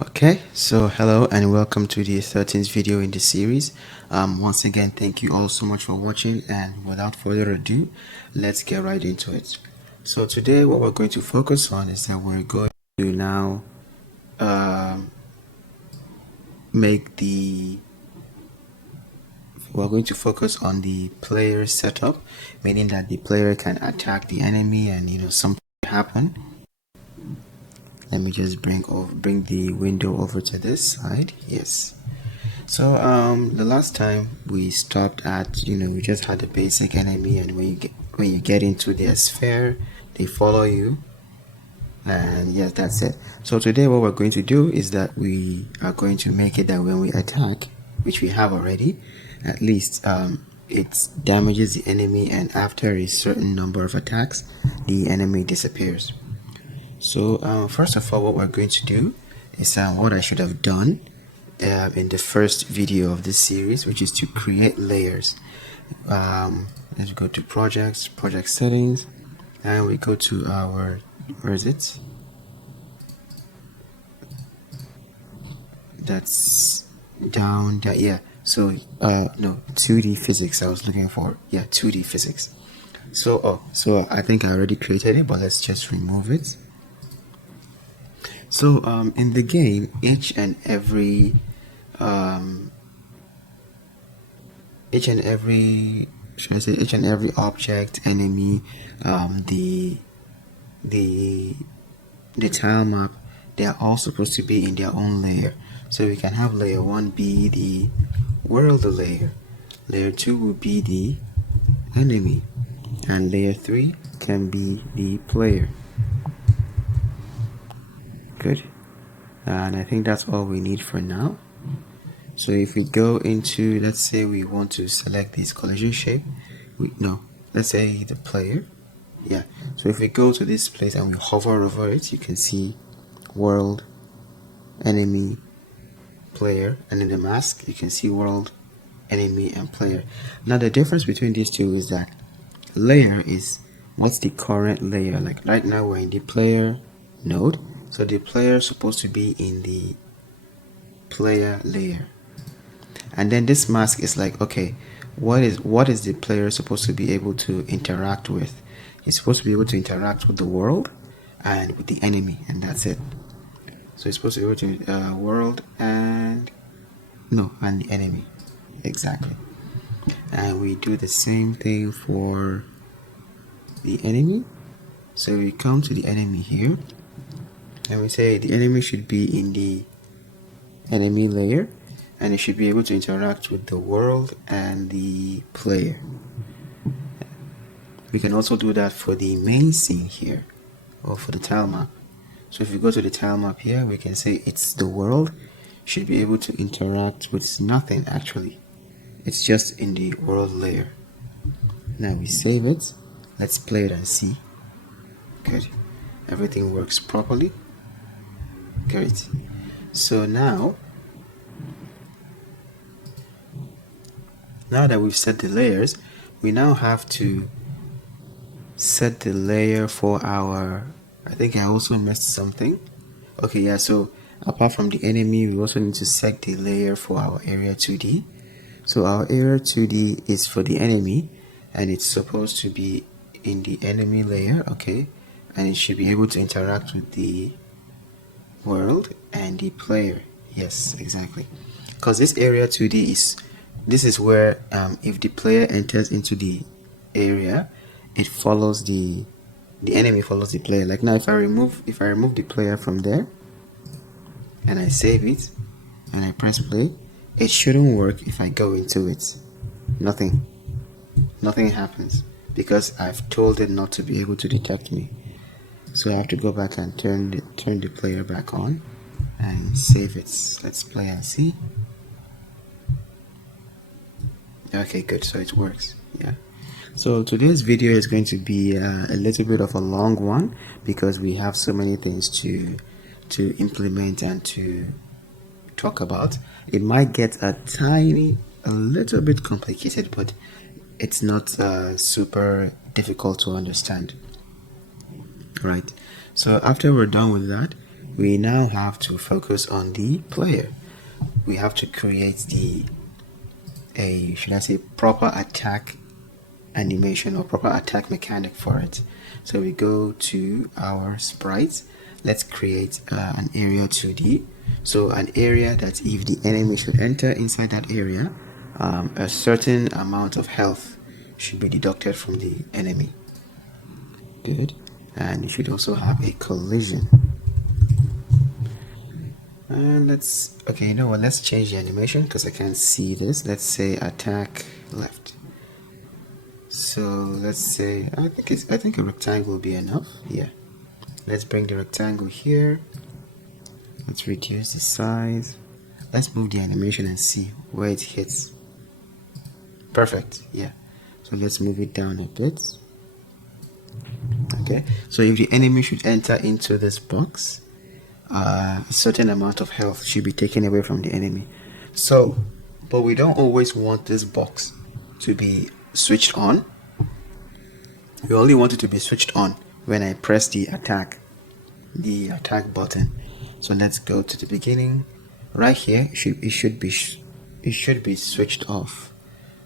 Okay, so hello and welcome to the 13th video in the series. Once again, thank you all so much for watching, and without further ado, let's get right into it. So today what we're going to focus on is that we're going to now make the we're going to focus on the player setup, meaning that the player can attack the enemy and something happen. Let me just bring the window over to this side. Yes. So the last time we stopped at, we just had a basic enemy, and when you get into their sphere, they follow you, and yes, that's it. So today what we're going to do is that we are going to make it that when we attack, which we have already, at least it damages the enemy, and after a certain number of attacks, the enemy disappears. So first of all, what we're going to do is what I should have done in the first video of this series, which is to create layers. Let's go to project settings, and we go to our, where is it? That's down, yeah. So no, 2D physics I was looking for. Yeah, 2D physics. So I think I already created it, but let's just remove it. So in the game, each and every object, enemy, the tile map, they are all supposed to be in their own layer. So we can have layer 1 be the world layer, layer 2 will be the enemy, and layer 3 can be the player. Good. And I think that's all we need for now. So if we go into, let's say we want to select this collision shape, let's say the player. Yeah, so if we go to this place and we hover over it, you can see world, enemy, player, and in the mask you can see world, enemy, and player. Now the difference between these two is that layer is what's the current layer. Like right now we're in the player node, so the player is supposed to be in the player layer, and then this mask is like, okay, what is the player supposed to be able to interact with? He's supposed to be able to interact with the world and with the enemy, and that's it. So it's supposed to be able to world and the enemy. Exactly. And we do the same thing for the enemy. So we come to the enemy here, and we say the enemy should be in the enemy layer, and it should be able to interact with the world and the player. We can also do that for the main scene here, or for the tile map. So if we go to the tile map here, we can say it's the world should be able to interact with nothing. Actually, it's just in the world layer. Now we save it. Let's play it and see. Good. Everything works properly. Great. So now that we've set the layers, we now have to set the layer for our, I think I also missed something. Okay, yeah, so apart from the enemy, we also need to set the layer for our area 2D. So our area 2D is for the enemy, and it's supposed to be in the enemy layer, okay, and it should be able to interact with the world and the player. Yes, exactly, because this area 2D is where if the player enters into the area, it follows the enemy follows the player. Like now, if I remove the player from there and I save it and I press play, it shouldn't work. If I go into it, nothing happens, because I've told it not to be able to detect me. So I have to go back and turn the player back on and save it. Let's play and see. Okay, good. So it works. Yeah. So today's video is going to be a little bit of a long one, because we have so many things to implement and to talk about. It might get a little bit complicated, but it's not super difficult to understand. Right. So after we're done with that, we now have to focus on the player. We have to create should I say, proper attack animation or proper attack mechanic for it. So we go to our sprites. Let's create an area 2D. So an area that if the enemy should enter inside that area, a certain amount of health should be deducted from the enemy. Good. And you should also have a collision. And okay, you know what, let's change the animation because I can't see this. Let's say attack left. So let's say, I think a rectangle will be enough. Yeah. Let's bring the rectangle here. Let's reduce the size. Let's move the animation and see where it hits. Perfect. Yeah. So let's move it down a bit. Okay. So if the enemy should enter into this box, a certain amount of health should be taken away from the enemy. So, but we don't always want this box to be switched on. We only want it to be switched on when I press the attack button. So let's go to the beginning. Right here, it should be switched off.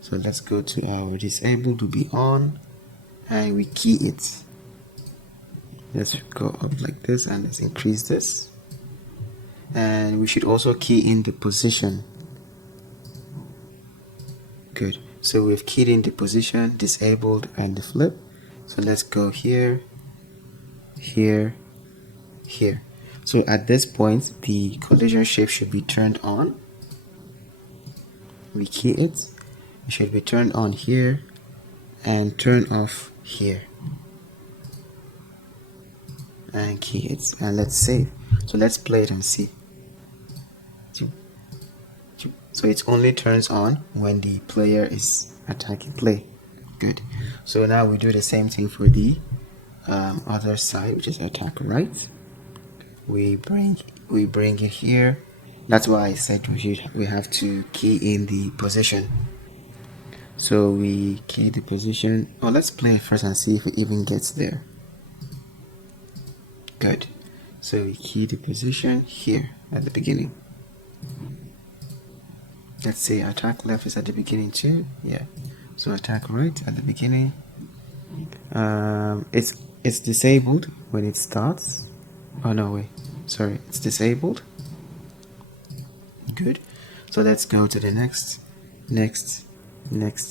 So let's go to our disabled to be on, and we key it. Let's go up like this and let's increase this. And we should also key in the position. Good. So we've keyed in the position, disabled, and the flip. So let's go here, here, here. So at this point, the collision shape should be turned on. We key it. It should be turned on here and turn off here. And key it. And let's save. So let's play it and see. So it only turns on when the player is attacking play. Good. So now we do the same thing for the other side, which is attack right. We bring it here. That's why I said we have to key in the position. So we key the position. Oh, let's play it first and see if it even gets there. Good. So we key the position here at the beginning. Let's say attack left is at the beginning too. Yeah. So attack right at the beginning. It's disabled when it starts. Oh no, wait. Sorry, it's disabled. Good. So let's go to the next.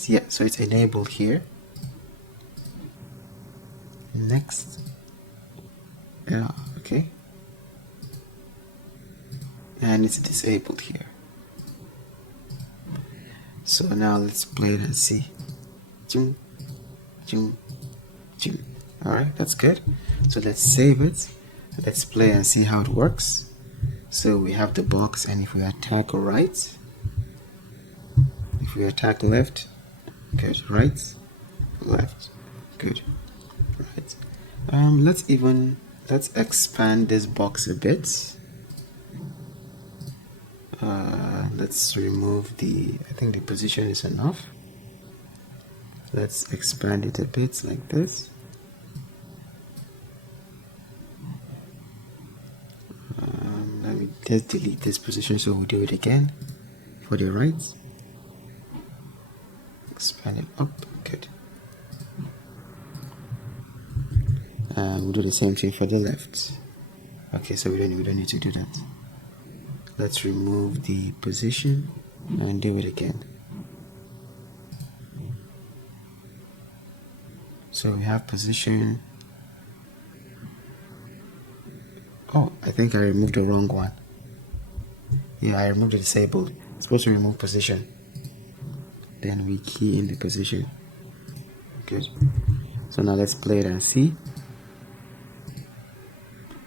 Yeah, so it's enabled here. Next. Yeah, okay. And it's disabled here. So now let's play it and see. Alright, that's good. So let's save it. Let's play and see how it works. So we have the box, and if we attack right, if we attack left, good, right, left, good, right. Let's expand this box a bit. Let's remove I think the position is enough. Let's expand it a bit like this. Let me just delete this position, so we'll do it again for the right. Expand it up, good. And we'll do the same thing for the left. Okay, so we don't need to do that. Let's remove the position and do it again. So we have position. Oh, I think I removed the wrong one. Yeah, I removed the disabled. It's supposed to remove position. Then we key in the position. Good. So now let's play it and see.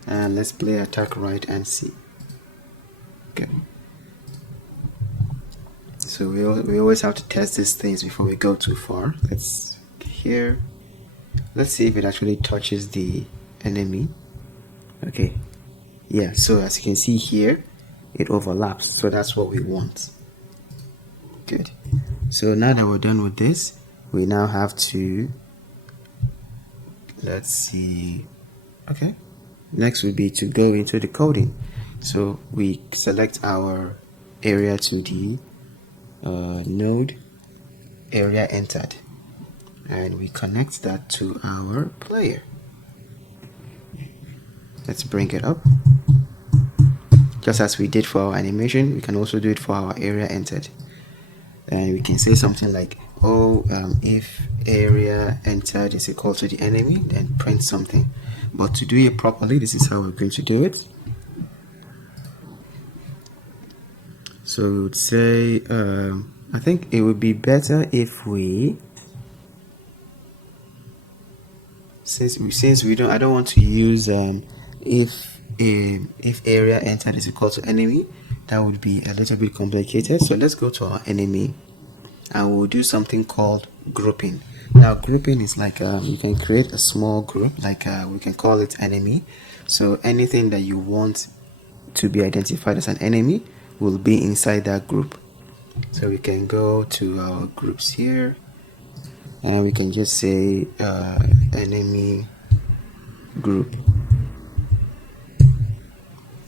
And let's play attack right and see. Okay. So we always have to test these things before we go too far. Let's here. Let's see if it actually touches the enemy. Okay. Yeah, so as you can see here, it overlaps. So that's what we want. Good. So now that we're done with this, we now have to, let's see. Okay. next would be to go into the coding. So we select our area 2D node area entered, and we connect that to our player. Let's bring it up. Just as we did for our animation, we can also do it for our area entered. And we can say something like, if area entered is equal to the enemy, then print something. But to do it properly, this is how we're going to do it. So we would say, I think it would be better if we, since we don't, I don't want to use if area entered is equal to enemy. That would be a little bit complicated. So let's go to our enemy, and we'll do something called grouping. Now grouping is like you can create a small group, like we can call it enemy. So anything that you want to be identified as an enemy will be inside that group. So we can go to our groups here, and we can just say enemy group,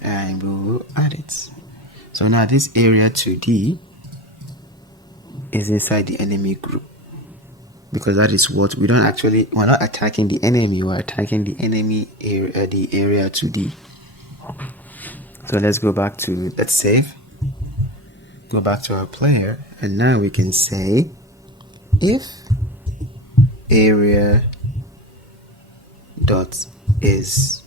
and we'll add it. So now this area 2D is inside the enemy group, because that is what we're not attacking the enemy, we're attacking the enemy area, the area 2D. So let's go back to, let's save, go back to our player, and now we can say if area dot is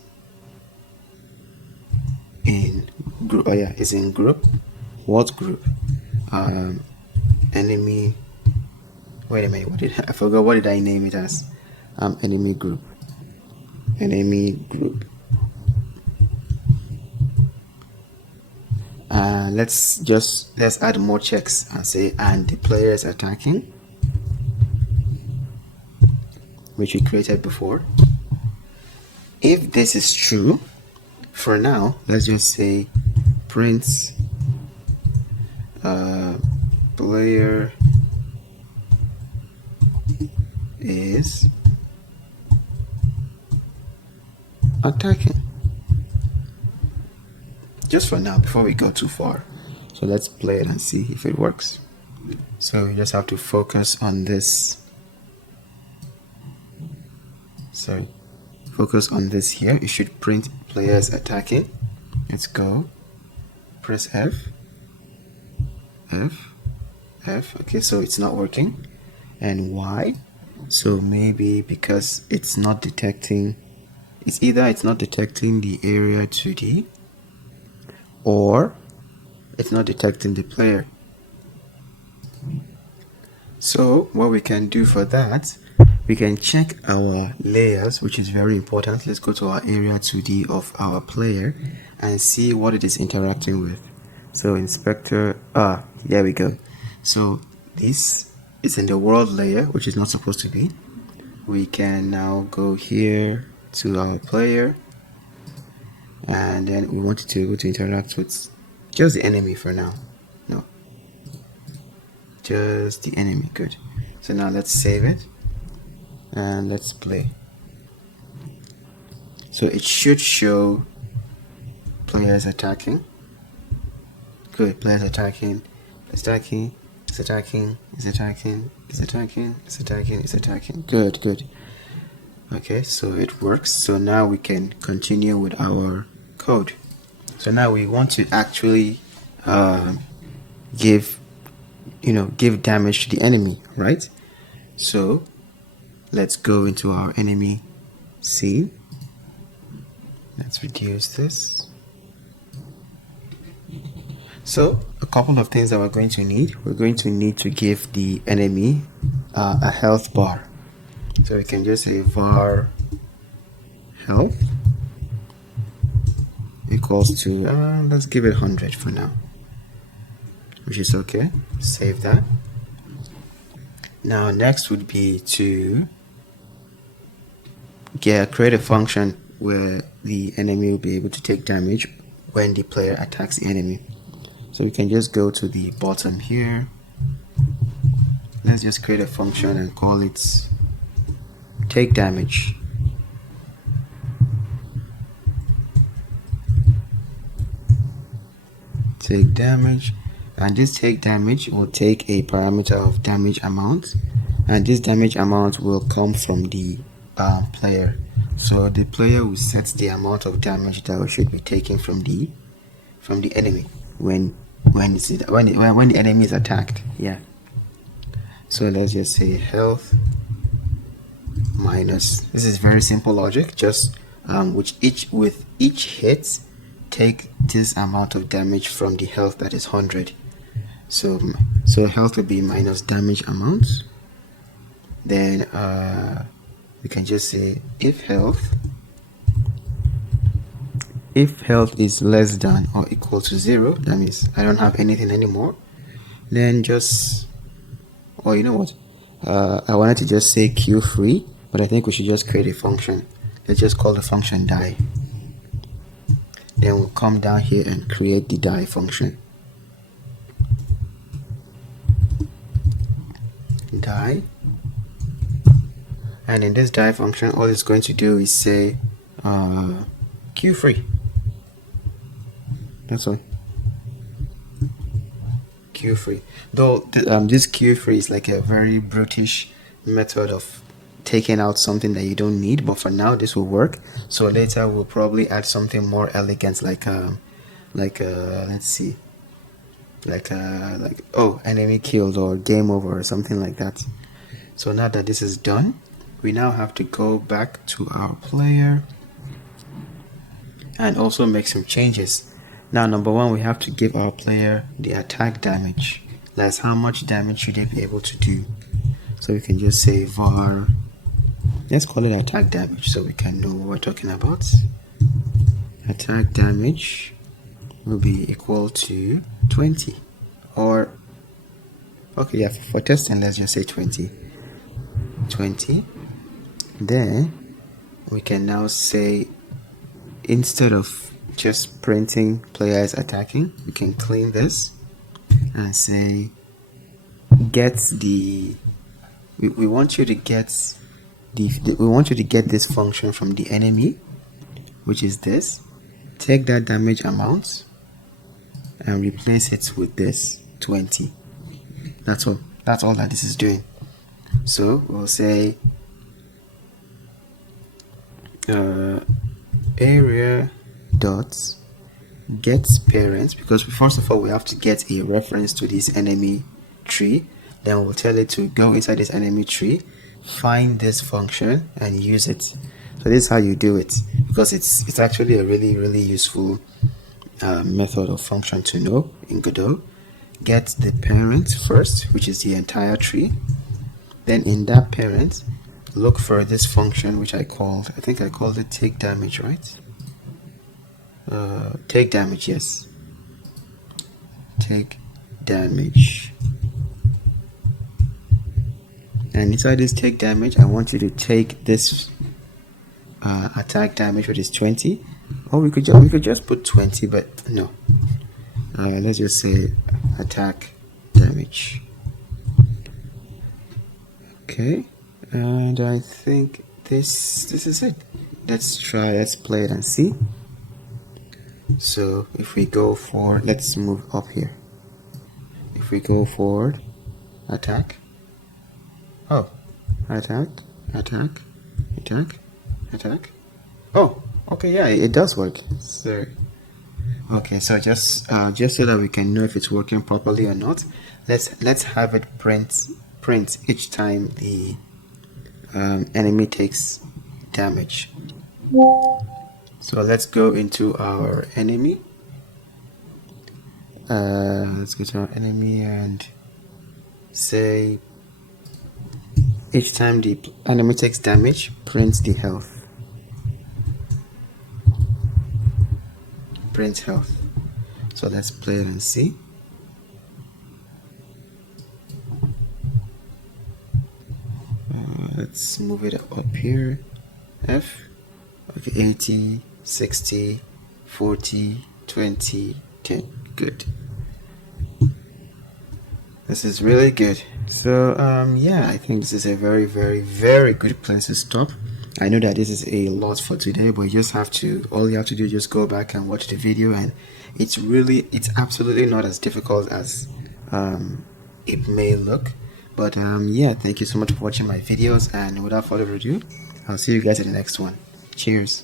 in group, is in group, what group? Enemy, wait a minute, I forgot, what did I name it as? Enemy group, let's add more checks and say, and the player is attacking, which we created before. If this is true, for now, let's just say print player is attacking. Just for now, before we go too far. So let's play it and see if it works. So we just have to focus on this. So focus on this here. It should print players attacking. Let's go. Press F. Okay, so it's not working. And why? So maybe because it's not detecting, it's either it's not detecting the area 2D, or it's not detecting the player. So what we can do for that, we can check our layers, which is very important. Let's go to our area 2D of our player and see what it is interacting with. So inspector, there we go. So this is in the world layer, which is not supposed to be. We can now go here to our player, and then we want it to be able to interact with just the enemy for now. No, just the enemy. Good. So now let's save it and let's play. So it should show players attacking. Good, players attacking, attacking, it's attacking, it's attacking, it's attacking, it's attacking, it's attacking. Good, good. Okay, so it works. So now we can continue with our code. So now we want to actually give damage to the enemy, right? So let's go into our enemy scene. Let's reduce this. So a couple of things that we're going to need. We're going to need to give the enemy a health bar. So we can just say var health equals to, let's give it 100 for now, which is okay. Save that. Now next would be to create a function where the enemy will be able to take damage when the player attacks the enemy. So we can just go to the bottom here. Let's just create a function and call it take damage. take damage, and this take damage will take a parameter of damage amount, and this damage amount will come from the player. So the player will set the amount of damage that we should be taking from the enemy when the enemy is attacked. Yeah. So let's just say health minus. This is very simple logic. Just with each hit, take this amount of damage from the health that is 100. So health will be minus damage amount. Then we can just say if health is less than or equal to 0, that means I don't have anything anymore. Then just, or you know what, I wanted to just say queue free, but I think we should just create a function. Let's just call the function die. Then we'll come down here and create the die function. Die. And in this die function, all it's going to do is say queue free. That's all. Queue free. Though this queue free is like a very brutish method of taking out something that you don't need, but for now this will work. So later we'll probably add something more elegant, like let's see, like oh, enemy killed or game over or something like that. So now that this is done, we now have to go back to our player and also make some changes. Now, number one, we have to give our player the attack damage. That's how much damage should they be able to do. So we can just say var, let's call it attack damage so we can know what we're talking about. Attack damage will be equal to 20. Or, okay, yeah, for testing, let's just say 20. Then we can now say, instead of just printing players attacking, we can clean this and say get the we want you to get this function from the enemy, which is this. Take that damage amount and replace it with this 20. That's all that this is doing. So we'll say area dot get parents, because first of all we have to get a reference to this enemy tree. Then we'll tell it to go inside this enemy tree, find this function and use it. So this is how you do it, because it's actually a really useful method of function to know in Godot. Get the parent first, which is the entire tree. Then in that parent, look for this function which I think I called it take damage, right? Take damage, yes. Take damage. And inside this take damage, I want you to take this attack damage, which is 20. Or we could just put 20, but no. Let's just say attack damage. Okay, and I think this is it. Let's play it and see. So if we go forward, let's move up here. If we go forward, attack. Oh, attack. Oh, okay, yeah, it does work. So, okay, so just so that we can know if it's working properly or not, let's have it print each time the enemy takes damage. So let's go into our enemy. Let's go to our enemy and say each time the enemy takes damage, print the health. Print health. So let's play it and see. Let's move it up here. F. Okay, 80, 60, 40, 20, 10. Good. This is really good. So yeah, I think this is a very good place to stop. I know that this is a lot for today, but you just have to, all you have to do is just go back and watch the video, and it's absolutely not as difficult as it may look. But yeah, thank you so much for watching my videos, and without further ado, I'll see you guys in the next one. Cheers.